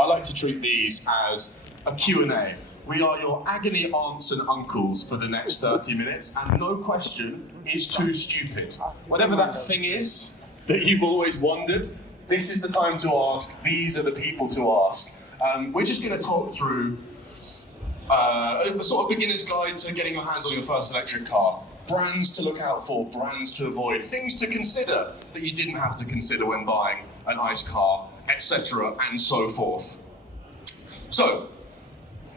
I like to treat these as a Q&A. We are your agony aunts and uncles for the next 30 minutes, and no question is too stupid. Whatever that thing is that you've always wondered, this is the time to ask. These are the people to ask. We're just going to talk through a sort of beginner's guide to getting your hands on your first electric car. Brands to look out for, brands to avoid, things to consider that you didn't have to consider when buying an ICE car, etc., and so forth. So,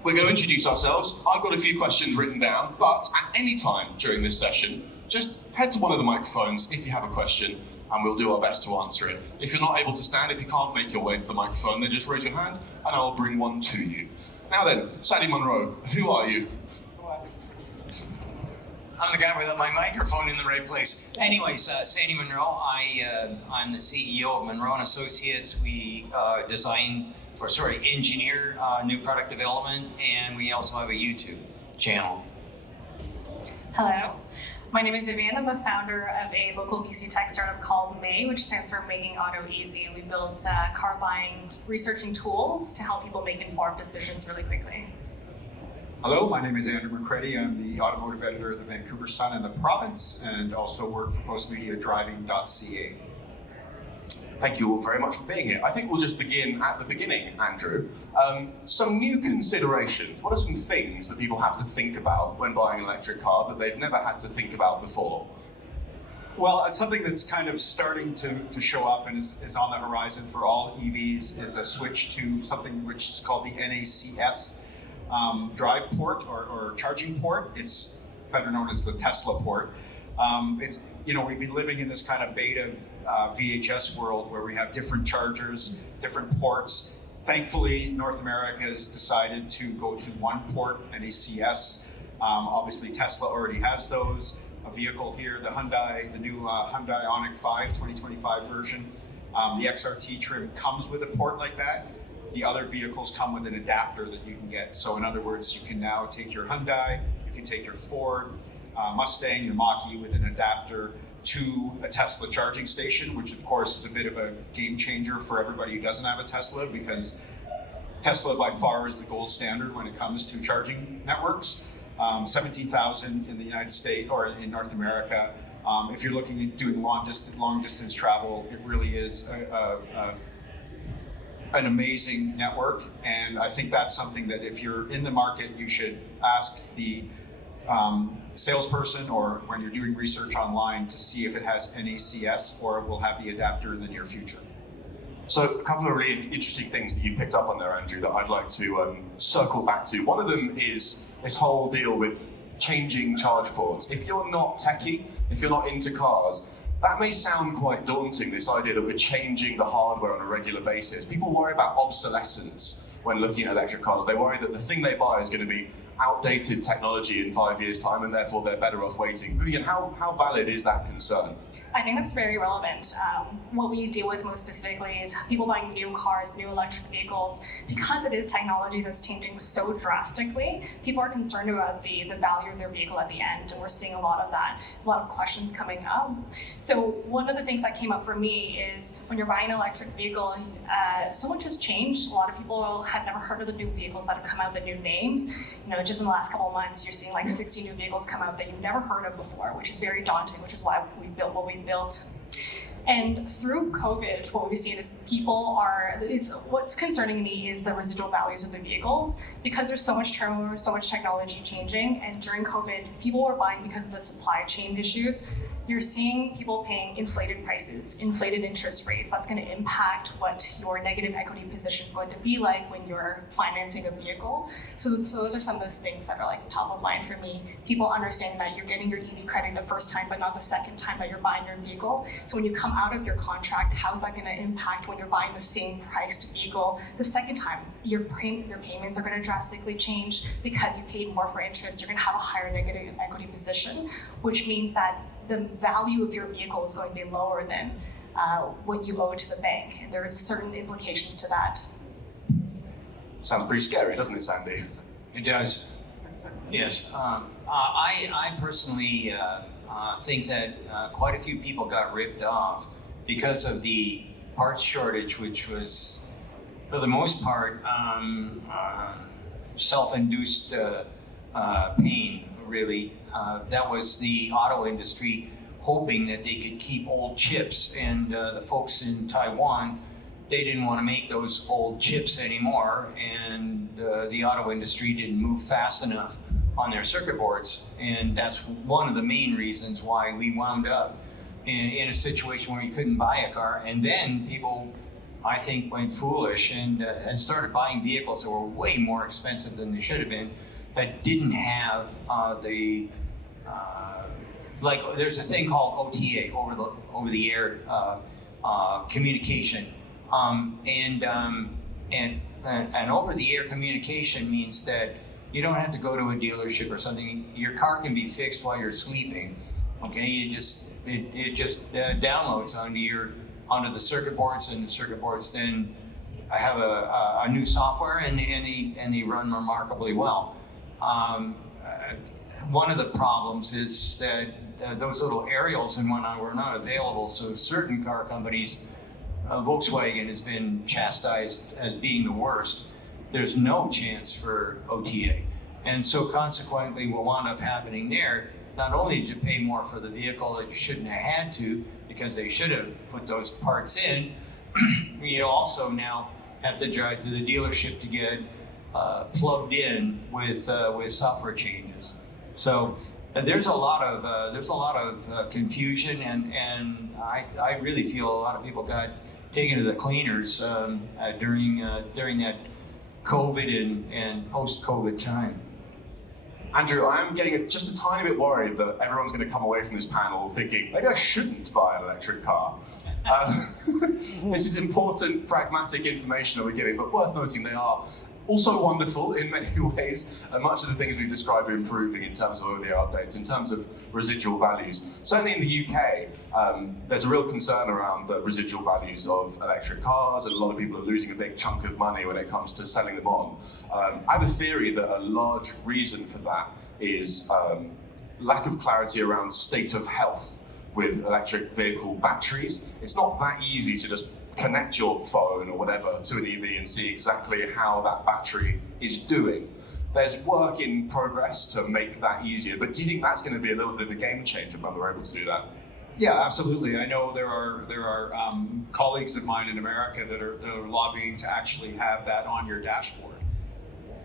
we're going to introduce ourselves. I've got a few questions written down, but at any time during this session, just head to one of the microphones if you have a question, and we'll do our best to answer it. If you're not able to stand, if you can't make your way to the microphone, then just raise your hand, and I'll bring one to you. Now then, Sandy Munro, who are you? I'm the guy without my microphone in the right place. Anyways, Sandy Munro, I'm the CEO of Munro & Associates. We engineer new product development, and we also have a YouTube channel. Hello, my name is Vivian. I'm the founder of a local BC tech startup called May, which stands for Making Auto Easy. We build car buying researching tools to help people make informed decisions really quickly. Hello, my name is Andrew McCready. I'm the automotive editor of the Vancouver Sun and the Province, and also work for postmediadriving.ca. Thank you all very much for being here. I think we'll just begin at the beginning, Andrew. Some new considerations. What are some things that people have to think about when buying an electric car that they've never had to think about before? Well, it's something that's kind of starting to show up and is on the horizon for all EVs is a switch to something which is called the NACS drive port or charging port. It's better known as the Tesla port. We've been living in this kind of beta VHS world where we have different chargers, different ports. Thankfully, North America has decided to go to one port, NACS. Obviously, Tesla already has those. A vehicle here, the new Hyundai Ioniq 5 2025 version. The XRT trim comes with a port like that. The other vehicles come with an adapter that you can get. So in other words, you can now take your Hyundai, you can take your Ford, Mustang, your Mach-E with an adapter to a Tesla charging station, which of course is a bit of a game changer for everybody who doesn't have a Tesla, because Tesla by far is the gold standard when it comes to charging networks. 17,000 in the United States or in North America. If you're looking at doing long distance travel, it really is an amazing network, and I think that's something that if you're in the market, you should ask the salesperson or when you're doing research online to see if it has NACS or it will have the adapter in the near future. So a couple of really interesting things that you picked up on there, Andrew, that I'd like to circle back to. One of them is this whole deal with changing charge ports. If you're not techie, if you're not into cars, that may sound quite daunting, this idea that we're changing the hardware on a regular basis. People worry about obsolescence when looking at electric cars. They worry that the thing they buy is going to be outdated technology in 5 years' time, and therefore they're better off waiting. Vivian, how valid is that concern? I think that's very relevant. What we deal with most specifically is people buying new cars, new electric vehicles. Because it is technology that's changing so drastically, people are concerned about the value of their vehicle at the end, and we're seeing a lot of that, a lot of questions coming up. So one of the things that came up for me is when you're buying an electric vehicle, so much has changed. A lot of people have never heard of the new vehicles that have come out, the new names. Just in the last couple of months, you're seeing like 60 new vehicles come out that you've never heard of before, which is very daunting, which is why we built what we built. And through COVID, what we've seen is what's concerning me is the residual values of the vehicles, because there's so much turnover, so much technology changing, and during COVID, people were buying because of the supply chain issues. You're seeing people paying inflated prices, inflated interest rates. That's going to impact what your negative equity position is going to be like when you're financing a vehicle. So those are some of those things that are like top of mind for me. People understanding that you're getting your EV credit the first time, but not the second time that you're buying your vehicle. So when you come out of your contract, how is that going to impact when you're buying the same priced vehicle the second time? Your payments are going to drastically change because you paid more for interest. You're going to have a higher negative equity position, which means that the value of your vehicle is going to be lower than what you owe to the bank. And there's certain implications to that. Sounds pretty scary, doesn't it, Sandy? It does. Yes. I personally think that quite a few people got ripped off because of the parts shortage, which was for the most part, self-induced pain, really. That was the auto industry hoping that they could keep old chips, and the folks in Taiwan, they didn't want to make those old chips anymore, and the auto industry didn't move fast enough on their circuit boards, and that's one of the main reasons why we wound up in a situation where you couldn't buy a car. And then people, I think, went foolish and started buying vehicles that were way more expensive than they should have been, that didn't have like there's a thing called OTA, over the air communication, and over the air communication means that you don't have to go to a dealership or something. Your car can be fixed while you're sleeping. Okay, it just downloads onto the circuit boards, and the circuit boards then have a new software, and they run remarkably well. One of the problems is that those little aerials and whatnot were not available, so certain car companies, Volkswagen has been chastised as being the worst. There's no chance for OTA. And so consequently, what wound up happening there, not only did you pay more for the vehicle that you shouldn't have had to, because they should have put those parts in, you also now have to drive to the dealership to get plugged in with software changes. So there's a lot of confusion, and I really feel a lot of people got taken to the cleaners during that COVID and post-COVID time. Andrew, I am getting just a tiny bit worried that everyone's going to come away from this panel thinking, maybe I shouldn't buy an electric car. This is important, pragmatic information that we're giving, but worth noting they are also wonderful in many ways, and much of the things we've described are improving in terms of over-the-air updates, in terms of residual values. Certainly in the UK, there's a real concern around the residual values of electric cars, and a lot of people are losing a big chunk of money when it comes to selling them on. I have a theory that a large reason for that is lack of clarity around state of health with electric vehicle batteries. It's not that easy to just connect your phone or whatever to an EV and see exactly how that battery is doing. There's work in progress to make that easier, but do you think that's going to be a little bit of a game changer when we're able to do that? Yeah, absolutely. I know there are colleagues of mine in America that are lobbying to actually have that on your dashboard.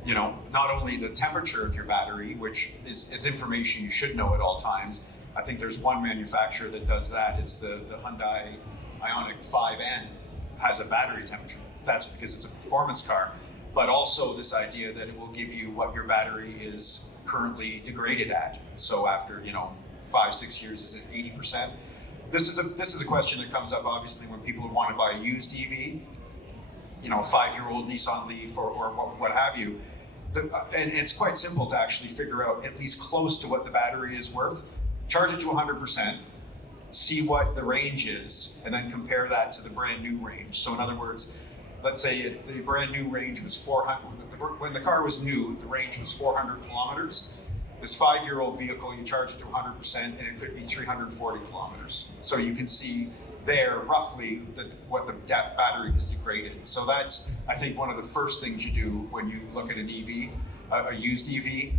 You know, not only the temperature of your battery, which is information you should know at all times. I think there's one manufacturer that does that. It's the Hyundai Ioniq 5N has a battery temperature. That's because it's a performance car, but also this idea that it will give you what your battery is currently degraded at. So after 5-6 years, is it 80%? This is a question that comes up obviously when people want to buy a used EV, a 5-year-old Nissan Leaf or what have you. And it's quite simple to actually figure out at least close to what the battery is worth. Charge it to 100%. See what the range is, and then compare that to the brand new range. So in other words, let's say the brand new range was 400, when the car was new, the range was 400 kilometers. This 5-year-old vehicle, you charge it to 100%, and it could be 340 kilometers. So you can see there roughly what the battery is degraded. So that's, I think, one of the first things you do when you look at an EV, a used EV.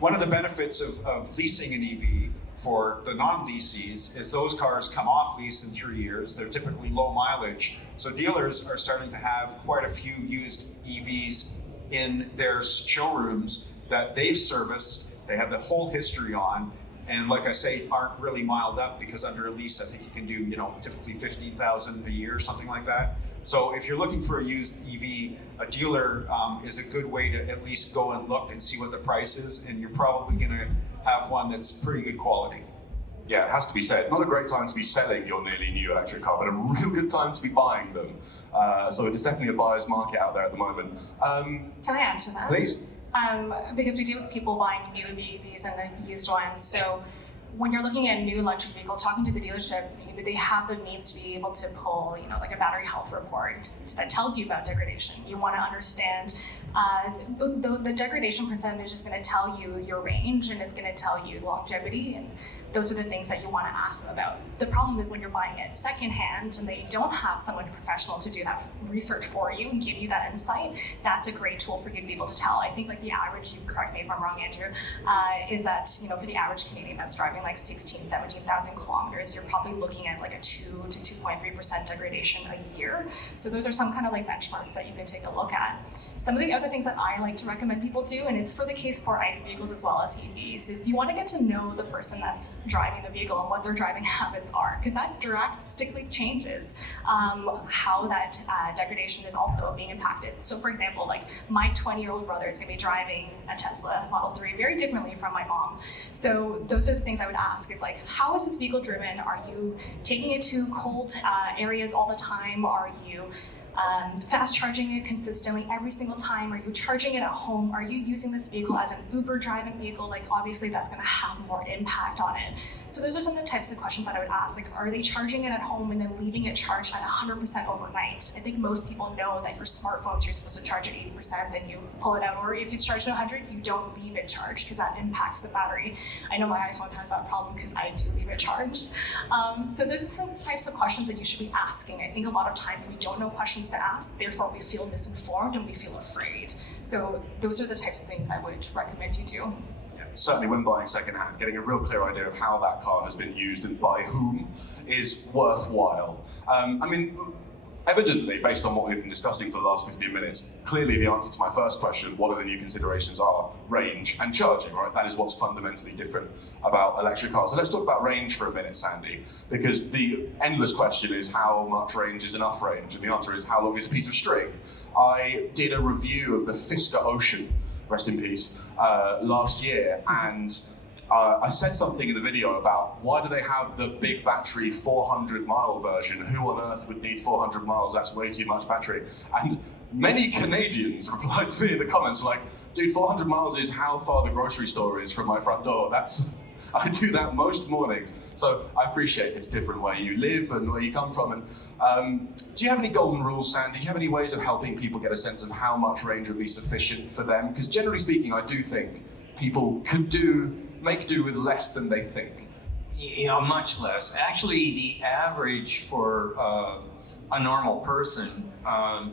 One of the benefits of leasing an EV for the non-leasees is those cars come off lease in 3 years. They're typically low mileage. So dealers are starting to have quite a few used EVs in their showrooms that they've serviced, they have the whole history on, and like I say, aren't really miled up because under a lease, I think you can do, typically 15,000 a year, something like that. So if you're looking for a used EV, a dealer is a good way to at least go and look and see what the price is, and you're probably gonna have one that's pretty good quality. Yeah, it has to be said. Not a great time to be selling your nearly new electric car, but a real good time to be buying them. So it's definitely a buyer's market out there at the moment. Can I add to that? Please. Because we deal with people buying new EVs and used ones. So when you're looking at a new electric vehicle, talking to the dealership, they have the means to be able to pull, like a battery health report that tells you about degradation. You want to understand The degradation percentage is going to tell you your range, and it's going to tell you longevity, and those are the things that you want to ask them about. The problem is when you're buying it secondhand and they don't have someone professional to do that research for you and give you that insight, that's a great tool for you to be able to tell. I think like the average, you correct me if I'm wrong, Andrew, is that, for the average Canadian that's driving like 16, 17,000 kilometers, you're probably looking at like a 2 to 2.3% degradation a year. So those are some kind of like benchmarks that you can take a look at. Some of the other things that I like to recommend people do, and it's for the case for ICE vehicles as well as EVs, is you want to get to know the person that's driving the vehicle and what their driving habits are, because that drastically changes how that degradation is also being impacted. So for example, like my 20-year-old brother is going to be driving a Tesla Model 3 very differently from my mom. So those are the things I would ask is like, how is this vehicle driven? Are you taking it to cold areas all the time? Are you fast charging it consistently every single time? Are you charging it at home? Are you using this vehicle as an Uber driving vehicle? Like obviously that's going to have more impact on it. So those are some of the types of questions that I would ask. Like, are they charging it at home and then leaving it charged at 100% overnight? I think most people know that your smartphones, you're supposed to charge at 80%, then you pull it out. Or if it's charged at 100, you don't leave it charged because that impacts the battery. I know my iPhone has that problem because I do leave it charged. So there's some types of questions that you should be asking. I think a lot of times we don't know questions to ask, therefore we feel misinformed and we feel afraid. So those are the types of things I would recommend you do. Yeah, certainly when buying secondhand, getting a real clear idea of how that car has been used and by whom is worthwhile. Evidently, based on what we've been discussing for the last 15 minutes, clearly the answer to my first question, what are the new considerations, are range and charging, right? That is what's fundamentally different about electric cars. So let's talk about range for a minute, Sandy, because the endless question is how much range is enough range? And the answer is how long is a piece of string? I did a review of the Fisker Ocean, rest in peace, last year, and I said something in the video about why do they have the big battery 400 mile version? Who on earth would need 400 miles? That's way too much battery. And many Canadians replied to me in the comments like, dude, 400 miles is how far the grocery store is from my front door. I do that most mornings. So I appreciate it's different where you live and where you come from. And do you have any golden rules, Sandy? Do you have any ways of helping people get a sense of how much range would be sufficient for them? Because generally speaking, I do think people could make do with less than they think. Much less. Actually, the average for a normal person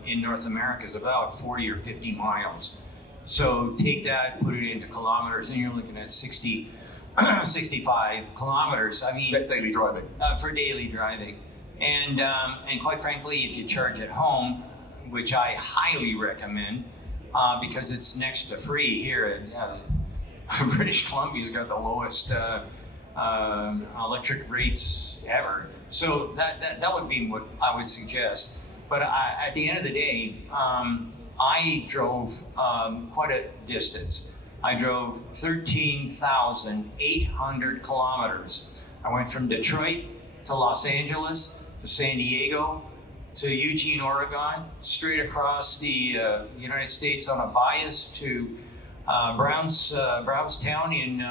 in North America is about 40 or 50 miles. So take that, put it into kilometers, and you're looking at 65 kilometers. I mean, daily driving. For daily driving. And quite frankly, if you charge at home, which I highly recommend, because it's next to free here at British Columbia's got the lowest electric rates ever. So that would be what I would suggest. But at the end of the day, I drove quite a distance. I drove 13,800 kilometers. I went from Detroit to Los Angeles to San Diego to Eugene, Oregon, straight across the United States on a bias to Brownstown in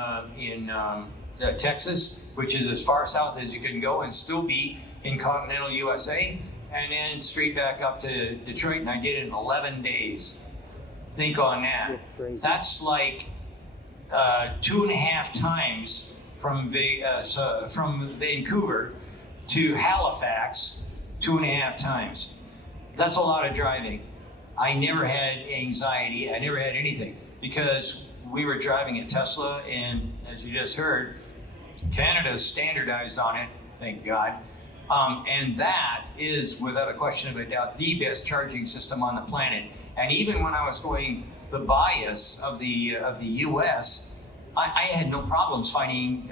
Texas, which is as far south as you can go and still be in continental USA, and then straight back up to Detroit, and I did it in 11 days. Think on that. That's like 2.5 times from Vancouver to Halifax, 2.5 times. That's a lot of driving. I never had anxiety, I never had anything, because we were driving a Tesla, and as you just heard, Canada's standardized on it, thank God. And that is, without a question of a doubt, the best charging system on the planet. And even when I was going the bias of the US, I had no problems finding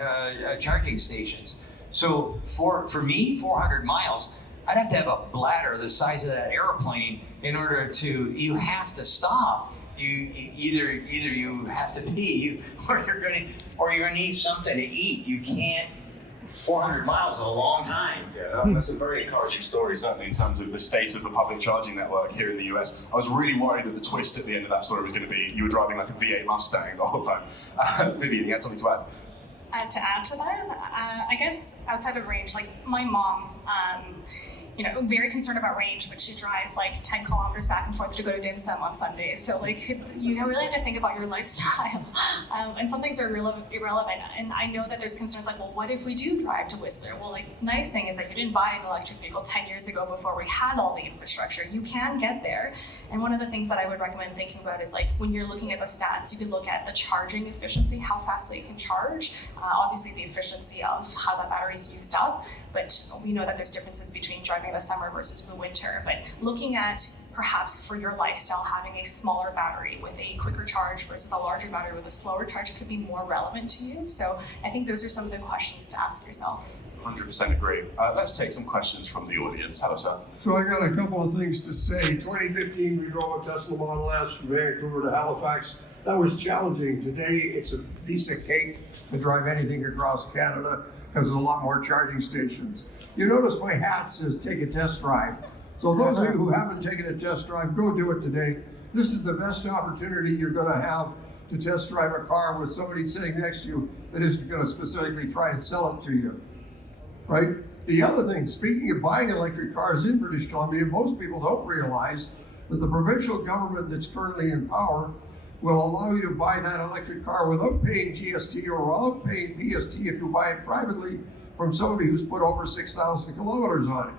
charging stations. So for me, 400 miles, I'd have to have a bladder the size of that airplane in order to, you have to stop. You either you have to pee or you're gonna need something to eat. You can't. 400 miles is a long time. Yeah, that's a very encouraging story, certainly in terms of the state of the public charging network here in the US. I was really worried that the twist at the end of that story was going to be you were driving like a V8 Mustang the whole time. Vivian, you had something to add? To add to that, I guess outside of range, like my mom very concerned about range, but she drives like 10 kilometers back and forth to go to dim sum on Sundays. So like, you really have to think about your lifestyle. And some things are irrelevant. And I know that there's concerns like, well, what if we do drive to Whistler? Well, like, nice thing is that you didn't buy an electric vehicle 10 years ago before we had all the infrastructure. You can get there. And one of the things that I would recommend thinking about is like, when you're looking at the stats, you could look at the charging efficiency, how fast it can charge. Obviously the efficiency of how that battery is used up, but we know that there's differences between driving the summer versus the winter. But looking at perhaps for your lifestyle, having a smaller battery with a quicker charge versus a larger battery with a slower charge could be more relevant to you. So I think those are some of the questions to ask yourself. 100% agree. Let's take some questions from the audience. Hello, sir. So I got a couple of things to say. 2015, we drove a Tesla Model S from Vancouver to Halifax. That was challenging. Today, it's a piece of cake to drive anything across Canada because there's a lot more charging stations. You notice my hat says take a test drive. So those of you who haven't taken a test drive, go do it today. This is the best opportunity you're going to have to test drive a car with somebody sitting next to you that isn't going to specifically try and sell it to you, right? The other thing, speaking of buying electric cars in British Columbia, most people don't realize that the provincial government that's currently in power will allow you to buy that electric car without paying GST or without paying PST if you buy it privately from somebody who's put over 6,000 kilometers on it.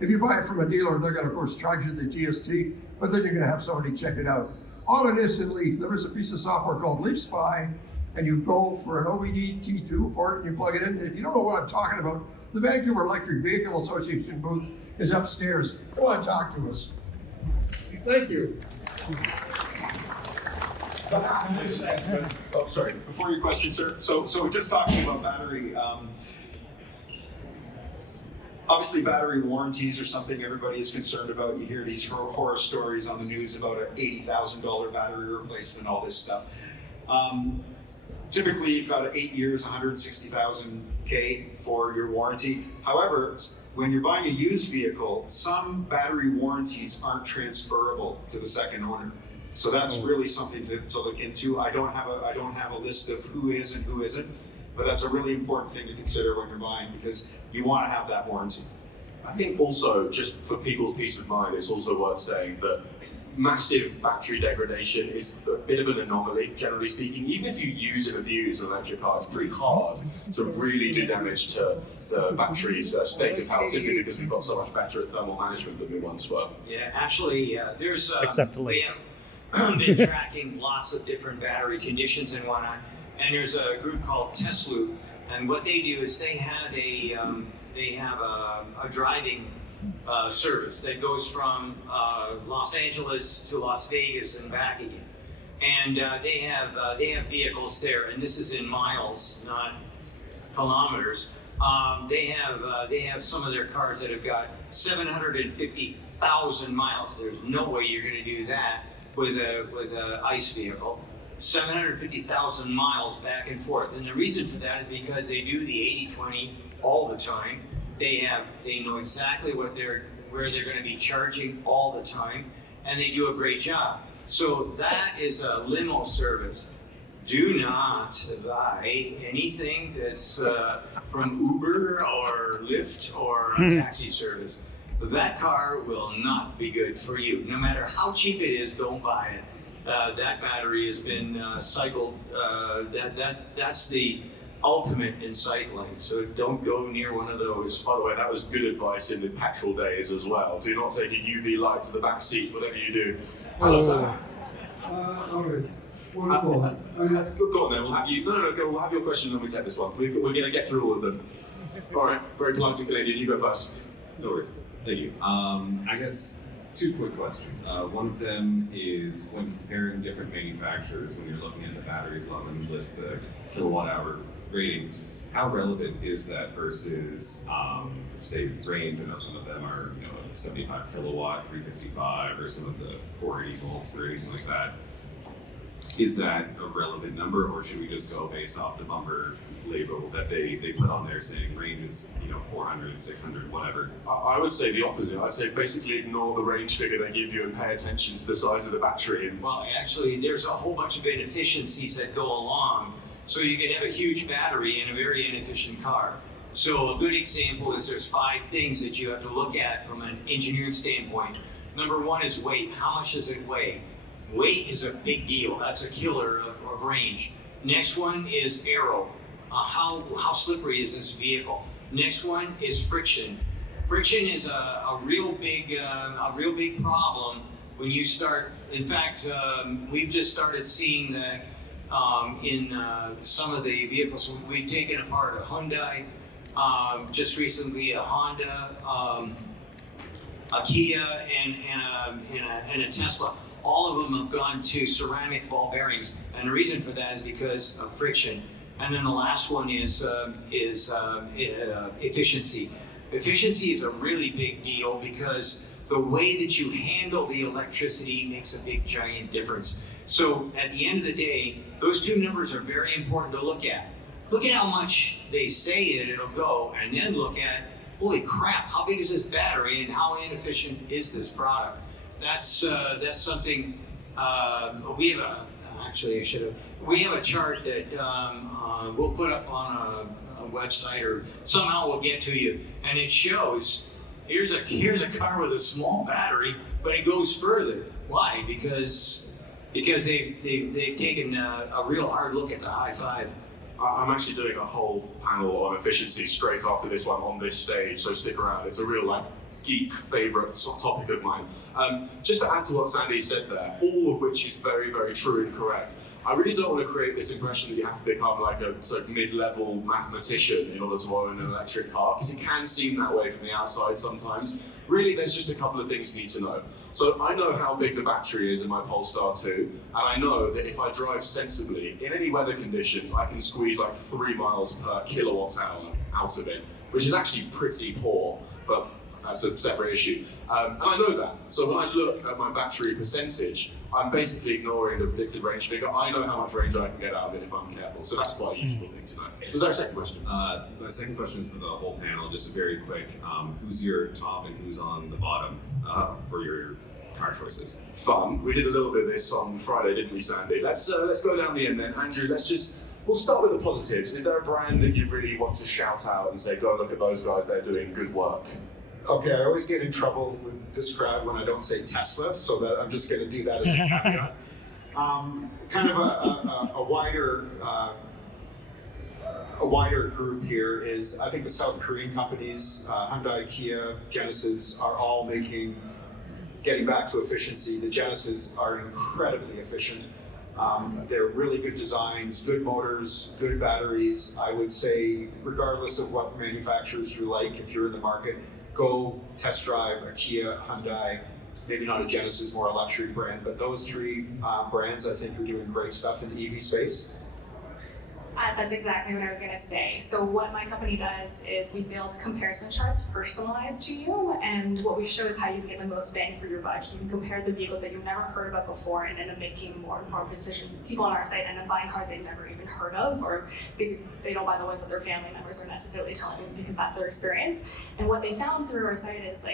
If you buy it from a dealer, they're going to, of course, charge you the GST, but then you're going to have somebody check it out. On an Nissan Leaf, there is a piece of software called Leaf Spy, and you go for an OBD-T2 port and you plug it in. And if you don't know what I'm talking about, the Vancouver Electric Vehicle Association booth is upstairs. Come on, talk to us. Thank you. Oh, sorry. Before your question, sir. So we're just talking about battery. Obviously, battery warranties are something everybody is concerned about. You hear these horror stories on the news about an $80,000 battery replacement, all this stuff. Typically, you've got 8 years, 160,000 K for your warranty. However, when you're buying a used vehicle, some battery warranties aren't transferable to the second owner. So that's really something to look into. I don't have a list of who is and who isn't, but that's a really important thing to consider when you're buying because you want to have that warranty. I think also, just for people's peace of mind, it's also worth saying that massive battery degradation is a bit of an anomaly, generally speaking. Even if you use and abuse an electric car, it's pretty hard to really do damage to the battery's state of health, simply because we've got so much better at thermal management than we once were. Yeah, actually, there's Except the Leaf. been tracking lots of different battery conditions and whatnot. And there's a group called Tesla, and what they do is they have a driving service that goes from Los Angeles to Las Vegas and back again. And they have vehicles there, and this is in miles, not kilometers. They have some of their cars that have got 750,000 miles. There's no way you're going to do that with a ICE vehicle. 750,000 miles back and forth. And the reason for that is because they do the 80-20 all the time. They know exactly where they're going to be charging all the time, and they do a great job. So that is a limo service. Do not buy anything that's from Uber or Lyft or a taxi service. That car will not be good for you. No matter how cheap it is, don't buy it. That battery has been cycled. That's the ultimate in cycling. So don't go near one of those. By the way, that was good advice in the petrol days as well. Do not take a UV light to the back seat, whatever you do. Hello, sir. All right. Wonderful. Go on then. We'll have you. No. Go. We'll have your question when we take this one. We're going to get through all of them. All right. Very polite and Canadian. You go first. No worries. Thank you. I guess two quick questions. One of them is when comparing different manufacturers, when you're looking at the batteries, a lot of them list the kilowatt hour rating. How relevant is that versus, say, range? I know some of them are, 75 kilowatt, 355, or some of the 480 volts or anything like that. Is that a relevant number, or should we just go based off the bumper label that they put on there saying range is 400, 600, whatever? I would say the opposite. I'd say basically ignore the range figure they give you and pay attention to the size of the battery. Well, actually, there's a whole bunch of inefficiencies that go along. So you can have a huge battery in a very inefficient car. So a good example is there's 5 things that you have to look at from an engineering standpoint. Number 1 is weight. How much does it weigh? Weight is a big deal. That's a killer of range. Next one is aero. How slippery is this vehicle? Next one is friction. Friction is a real big problem when you start. In fact, we've just started seeing that in some of the vehicles. We've taken apart a Hyundai, just recently a Honda, a Kia, and a Tesla. All of them have gone to ceramic ball bearings, and the reason for that is because of friction. And then the last one is efficiency. Efficiency is a really big deal because the way that you handle the electricity makes a big, giant difference. So at the end of the day, those 2 numbers are very important to look at. Look at how much they say it'll go, and then look at, holy crap, how big is this battery and how inefficient is this product? That's something we have we have a chart that we'll put up on a website or somehow we'll get to you, and it shows here's a car with a small battery, but it goes further. Why? Because they've taken a real hard look at the high 5. I'm actually doing a whole panel on efficiency straight after this one on this stage, so stick around. It's a real geek favourite topic of mine. Just to add to what Sandy said there, all of which is very, very true and correct. I really don't want to create this impression that you have to become like a sort of mid-level mathematician in order to own an electric car, because it can seem that way from the outside sometimes. Really, there's just a couple of things you need to know. So I know how big the battery is in my Polestar 2, and I know that if I drive sensibly, in any weather conditions, I can squeeze 3 miles per kilowatt hour out of it, which is actually pretty poor, but that's a separate issue. And I know that. So when I look at my battery percentage, I'm basically ignoring the predicted range figure. I know how much range I can get out of it if I'm careful. So that's quite a useful thing to know. Was there a second question? My second question is for the whole panel, just a very quick, who's your top and who's on the bottom for your car choices? Fun. We did a little bit of this on Friday, didn't we, Sandy? Let's go down the end then. Andrew, we'll start with the positives. Is there a brand that you really want to shout out and say, go look at those guys, they're doing good work? Okay, I always get in trouble with this crowd when I don't say Tesla, so that I'm just going to do that as a caveat. Kind of a wider group here is, I think the South Korean companies, Hyundai, Kia, Genesis, are all getting back to efficiency. The Genesis are incredibly efficient. They're really good designs, good motors, good batteries. I would say, regardless of what manufacturers you like, if you're in the market, go test drive a Kia, Hyundai, maybe not a Genesis, more a luxury brand, but those 3 brands I think are doing great stuff in the EV space. That's exactly what I was going to say. So what my company does is we build comparison charts personalized to you, and what we show is how you get the most bang for your buck. You can compare the vehicles that you've never heard about before and end up making a more informed decision. People on our site end up buying cars they've never even heard of, or they don't buy the ones that their family members are necessarily telling them because that's their experience. And what they found through our site is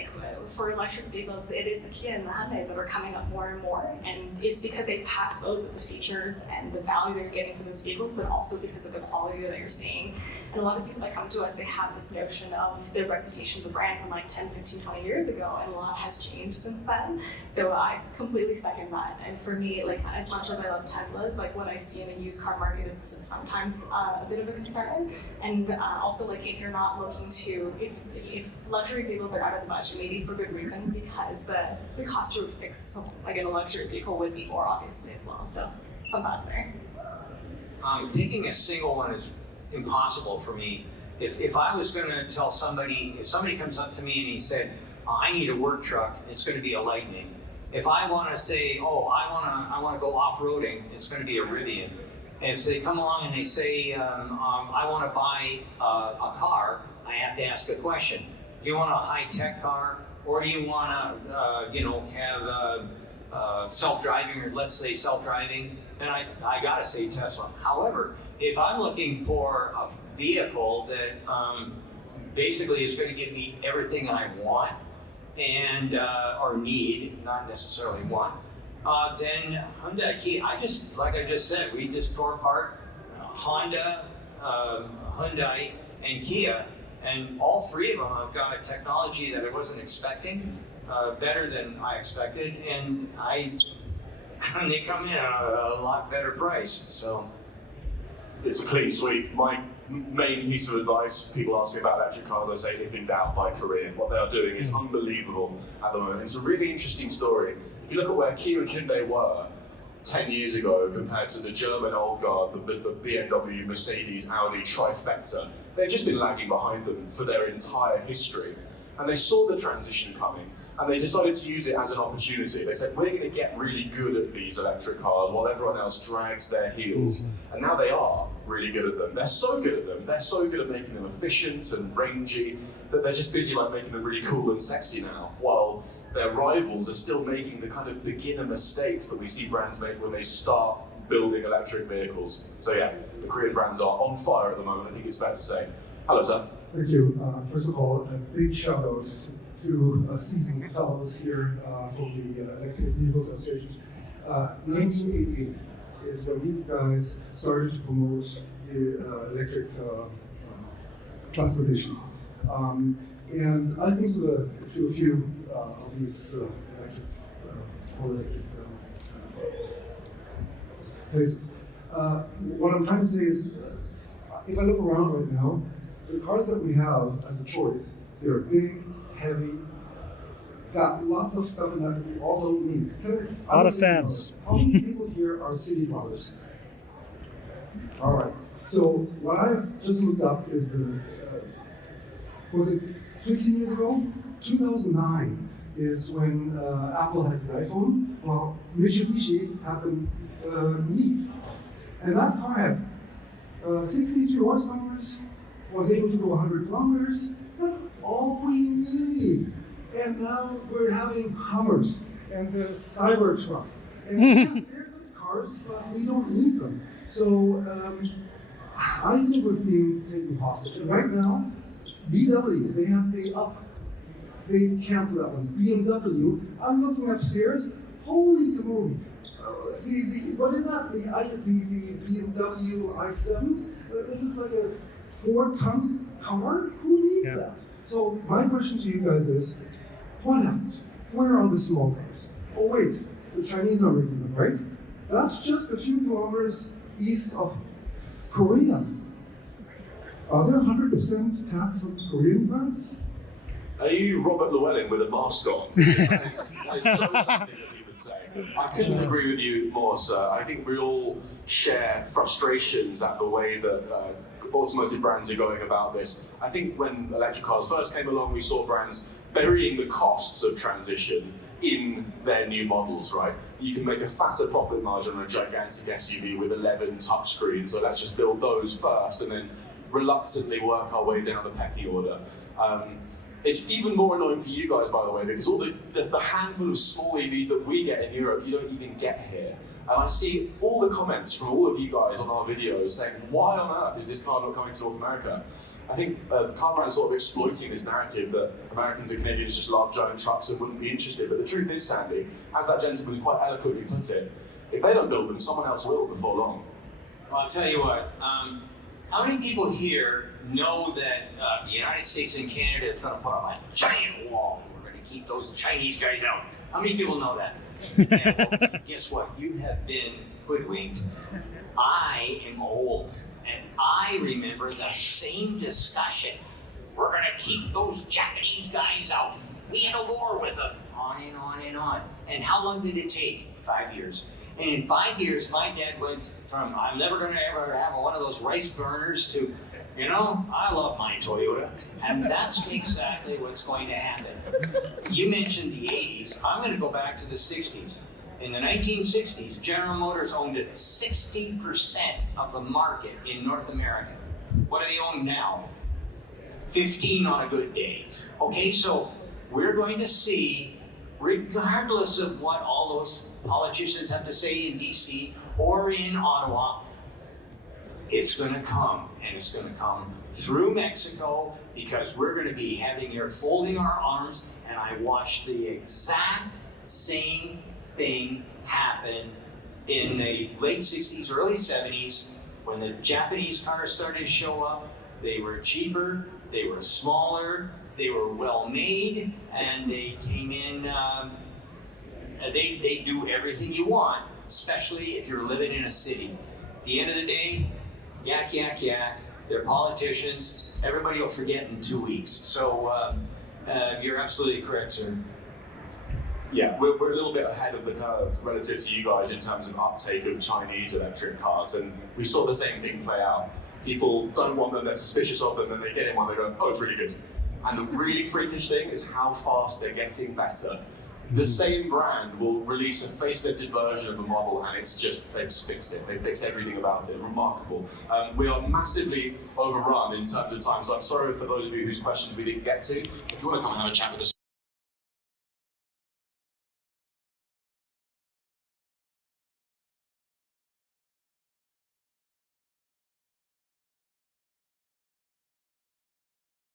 for electric vehicles, it is the Kia and the Hyundais that are coming up more and more, and it's because they pack load with the features and the value that you're getting from those vehicles, but also because of the quality that you're seeing. And a lot of people that come to us, they have this notion of their reputation of the brand from 10, 15, 20 years ago, and a lot has changed since then. So I completely second that. And for me, as much as I love Teslas, what I see in the used car market is sometimes a bit of a concern. And also, if you're not looking to, if luxury vehicles are out of the budget, maybe for good reason, because the cost to fix an luxury vehicle would be more obviously as well. So some thoughts there. Picking a single one is impossible for me. If I was going to tell somebody, if somebody comes up to me and he said, I need a work truck, it's going to be a Lightning. If I want to say, I want to go off-roading, it's going to be a Rivian. And if they come along and they say, I want to buy a car, I have to ask a question. Do you want a high-tech car, or do you want to, have self-driving, or let's say self-driving? And I gotta say Tesla. However, if I'm looking for a vehicle that basically is going to give me everything I want and or need, not necessarily want, then Hyundai, Kia. Like I just said, we just tore apart Honda, Hyundai, and Kia, And all three of them have got a technology that I wasn't expecting, better than I expected, and they come in at a lot better price. So it's a clean sweep. My main piece of advice, people ask me about electric cars, I say, if in doubt, buy Korean. What they are doing is unbelievable at the moment. It's a really interesting story. If you look at where Kia and Hyundai were 10 years ago compared to the German old guard, the BMW, Mercedes, Audi trifecta, they've just been lagging behind them for their entire history. And they saw the transition coming, and they decided to use it as an opportunity. They said, we're going to get really good at these electric cars while everyone else drags their heels. And now they are really good at them. They're so good at them. They're so good at making them efficient and rangy that they're just busy like making them really cool and sexy now, while their rivals are still making the kind of beginner mistakes that we see brands make when they start building electric vehicles. So yeah, the Korean brands are on fire at the moment, I think it's fair to say. Hello, sir. Thank you. First of all, a big shout out to seasoned fellows here from the Electric Vehicle Association. 1988 is when these guys started to promote the electric transportation. And I've been to a few of these all-electric places. What I'm trying to say is, if I look around right now, the cars that we have as a choice, they're big, heavy, got lots of stuff in that we all don't need. A lot of fans. How many people here are city dwellers? All right. So what I just looked up is was it 15 years ago? 2009 is when Apple has the iPhone. Well, Mitsubishi had the Leaf. And that car had 63 horsepower, was able to go 100 kilometers. That's all we need. And now we're having Hummers and the Cybertruck. And yes, they're good cars, but we don't need them. So I think we're being taken hostage. And right now, VW, they've canceled that one. BMW, I'm looking upstairs, holy camoly. What is that? The BMW i7? This is like a 4-ton car? Who needs that? So my question to you guys is, what happens? Where are the small cars? Oh wait, the Chinese are making them, right? That's just a few kilometers east of Korea. Are there 100% tax on Korean cars? Are you Robert Llewellyn with a mask on? That is so something that he would say. I couldn't agree with you more, sir. I think we all share frustrations at the way that automotive brands are going about this. I think when electric cars first came along, we saw brands burying the costs of transition in their new models, right? You can make a fatter profit margin on a gigantic SUV with 11 touchscreens, so let's just build those first and then reluctantly work our way down the pecking order. It's even more annoying for you guys, by the way, because all the handful of small EVs that we get in Europe, you don't even get here. And I see all the comments from all of you guys on our videos saying, why on earth is this car not coming to North America? I think car brands sort of exploiting this narrative that Americans and Canadians just love giant trucks and wouldn't be interested. But the truth is, Sandy, as that gentleman quite eloquently put it, if they don't build them, someone else will before long. Well, I'll tell you what, how many people here know that the United States and Canada is going to put up a giant wall? We're going to keep those Chinese guys out. How many people know that? Yeah, well, guess what? You have been hoodwinked. I am old, and I remember the same discussion. We're going to keep those Japanese guys out. We had a war with them. On and on and on. And how long did it take? 5 years. And in 5 years, my dad went from, I'm never going to ever have one of those rice burners to, you know, I love my Toyota. And that's exactly what's going to happen. You mentioned the 80s. I'm going to go back to the 60s. In the 1960s, General Motors owned 60% of the market in North America. What do they own now? 15 on a good day. Okay, so we're going to see, regardless of what all those politicians have to say in DC or in Ottawa, it's going to come, and it's going to come through Mexico, because we're going to be having here folding our arms. And I watched the exact same thing happen in the late 60s, early 70s, when the Japanese cars started to show up. They were cheaper, they were smaller, they were well made, and they came in, they do everything you want, especially if you're living in a city. At the end of the day, yak, yak, yak, they're politicians, everybody will forget in 2 weeks. So you're absolutely correct, sir. Yeah, we're a little bit ahead of the curve relative to you guys in terms of uptake of Chinese electric cars, and we saw the same thing play out. People don't want them, they're suspicious of them, and they get in one, they go, oh, it's really good. And the really freakish thing is how fast they're getting better. The same brand will release a facelifted version of a model, and it's just, they've fixed it. They've fixed everything about it. Remarkable. We are massively overrun in terms of time, so I'm sorry for those of you whose questions we didn't get to. If you want to come and have a chat with us